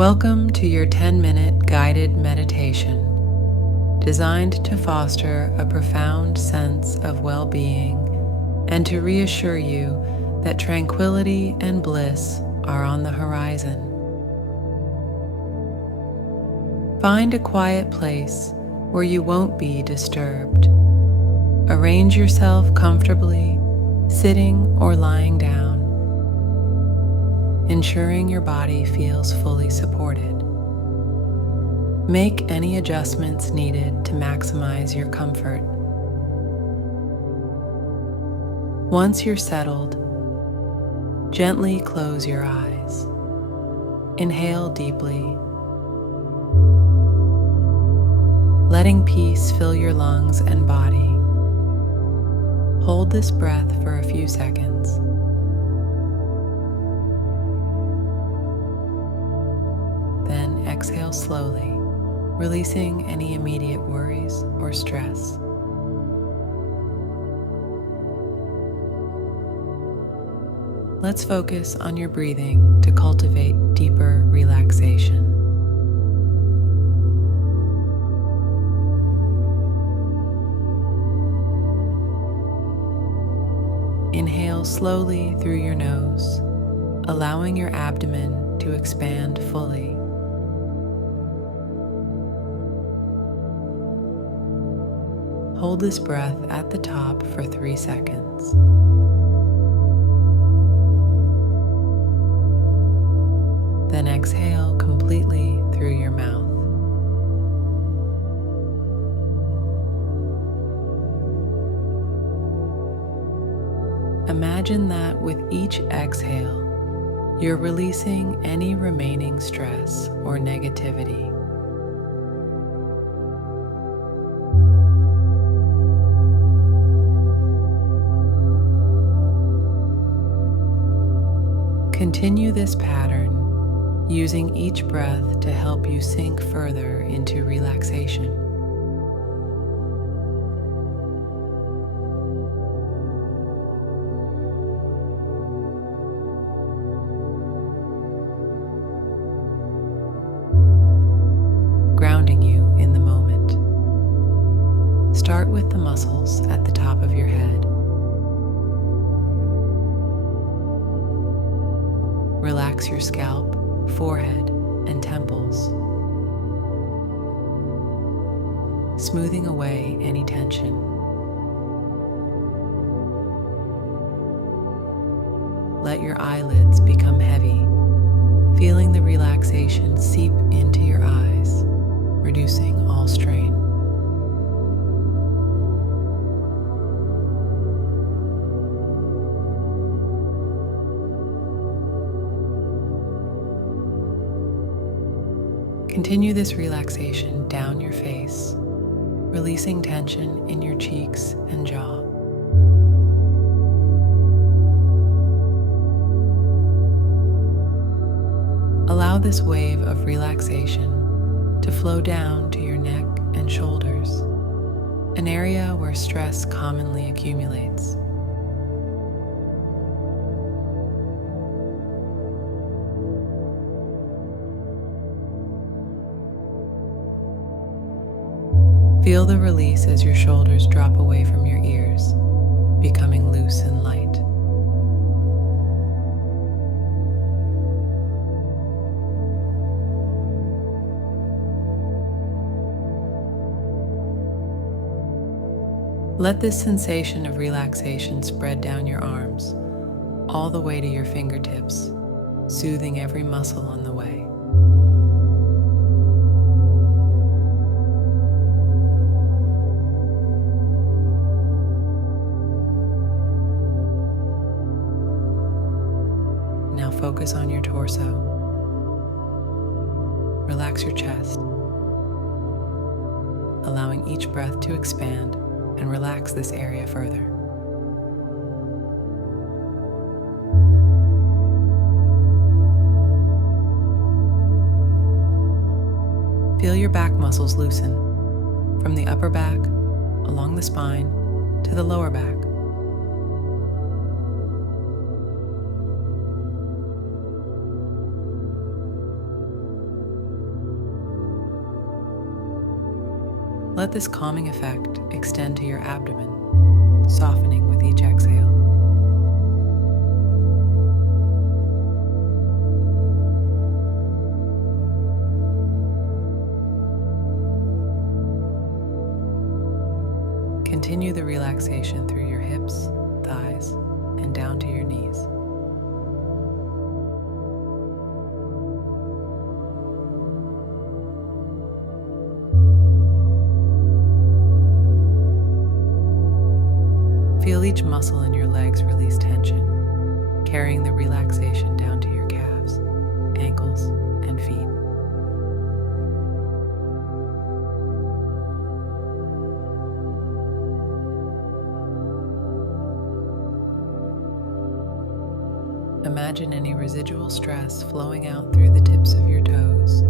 Welcome to your 10-minute guided meditation designed to foster a profound sense of well-being and to reassure you that tranquility and bliss are on the horizon. Find a quiet place where you won't be disturbed. Arrange yourself comfortably, sitting or lying down, ensuring your body feels fully supported. Make any adjustments needed to maximize your comfort. Once you're settled, gently close your eyes. Inhale deeply, letting peace fill your lungs and body. Hold this breath for a few seconds. Then exhale slowly, releasing any immediate worries or stress. Let's focus on your breathing to cultivate deeper relaxation. Inhale slowly through your nose, allowing your abdomen to expand fully. Hold this breath at the top for 3 seconds. Then exhale completely through your mouth. Imagine that with each exhale, you're releasing any remaining stress or negativity. Continue this pattern, using each breath to help you sink further into relaxation. Grounding you in the moment. Start with the muscles at the top of your head. Relax your scalp, forehead, and temples, smoothing away any tension. Let your eyelids become heavy, feeling the relaxation seep into your eyes, reducing all strain. Continue this relaxation down your face, releasing tension in your cheeks and jaw. Allow this wave of relaxation to flow down to your neck and shoulders, an area where stress commonly accumulates. Feel the release as your shoulders drop away from your ears, becoming loose and light. Let this sensation of relaxation spread down your arms, all the way to your fingertips, soothing every muscle on the way. Now focus on your torso. Relax your chest, allowing each breath to expand and relax this area further. Feel your back muscles loosen, from the upper back, along the spine, to the lower back. Let this calming effect extend to your abdomen, softening with each exhale. Continue the relaxation through your hips, thighs, and down to your knees. Feel each muscle in your legs release tension, carrying the relaxation down to your calves, ankles, and feet. Imagine any residual stress flowing out through the tips of your toes,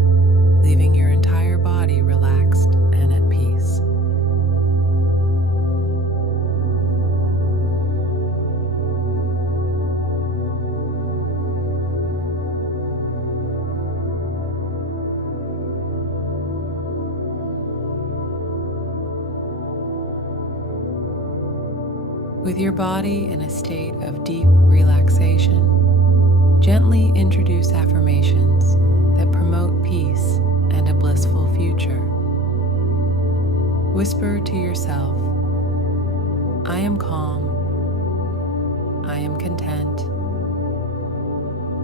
leaving your entire body relaxed and at peace. With your body in a state of deep relaxation, gently introduce affirmations that promote peace and a blissful future. Whisper to yourself, "I am calm. I am content.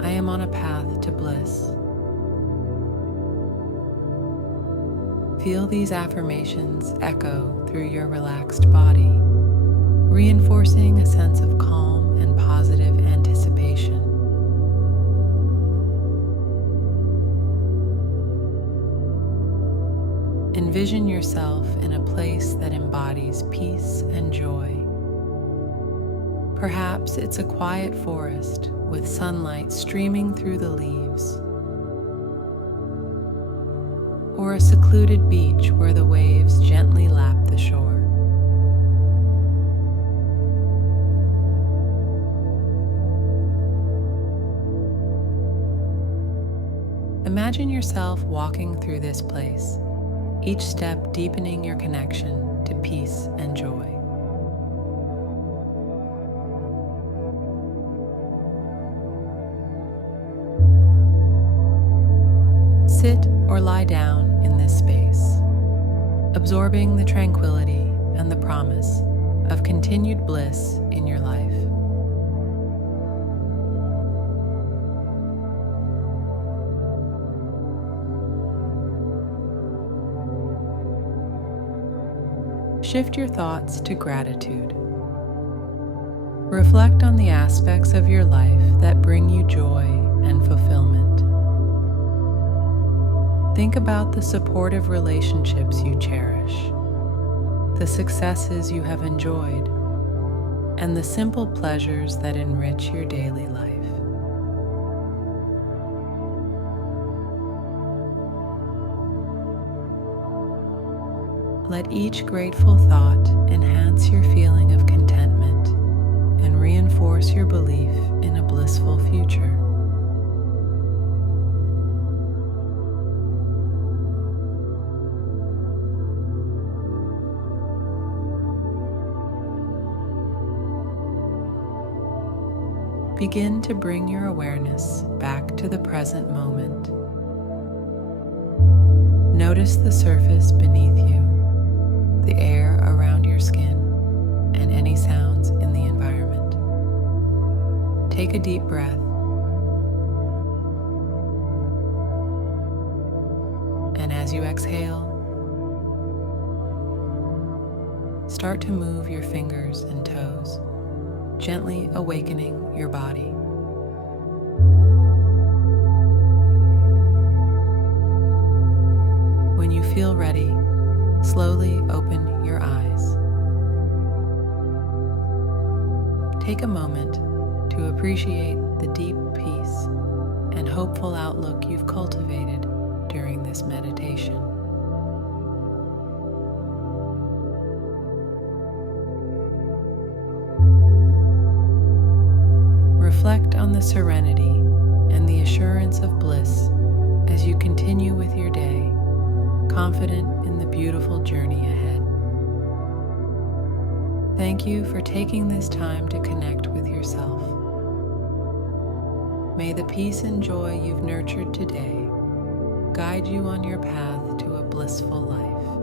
I am on a path to bliss." Feel these affirmations echo through your relaxed body, reinforcing a sense of calm and positive anticipation. Envision yourself in a place that embodies peace and joy. Perhaps it's a quiet forest with sunlight streaming through the leaves, or a secluded beach where the waves gently lap the shore. Imagine yourself walking through this place, each step deepening your connection to peace and joy. Sit or lie down in this space, absorbing the tranquility and the promise of continued bliss in your life. Shift your thoughts to gratitude. Reflect on the aspects of your life that bring you joy and fulfillment. Think about the supportive relationships you cherish, the successes you have enjoyed, and the simple pleasures that enrich your daily life. Let each grateful thought enhance your feeling of contentment and reinforce your belief in a blissful future. Begin to bring your awareness back to the present moment. Notice the surface beneath you, the air around your skin, and any sounds in the environment. Take a deep breath, and as you exhale, start to move your fingers and toes, gently awakening your body. When you feel ready, slowly open your eyes. Take a moment to appreciate the deep peace and hopeful outlook you've cultivated during this meditation. Reflect on the serenity and the assurance of bliss as you continue with your day, confident in the beautiful journey ahead. Thank you for taking this time to connect with yourself. May the peace and joy you've nurtured today guide you on your path to a blissful life.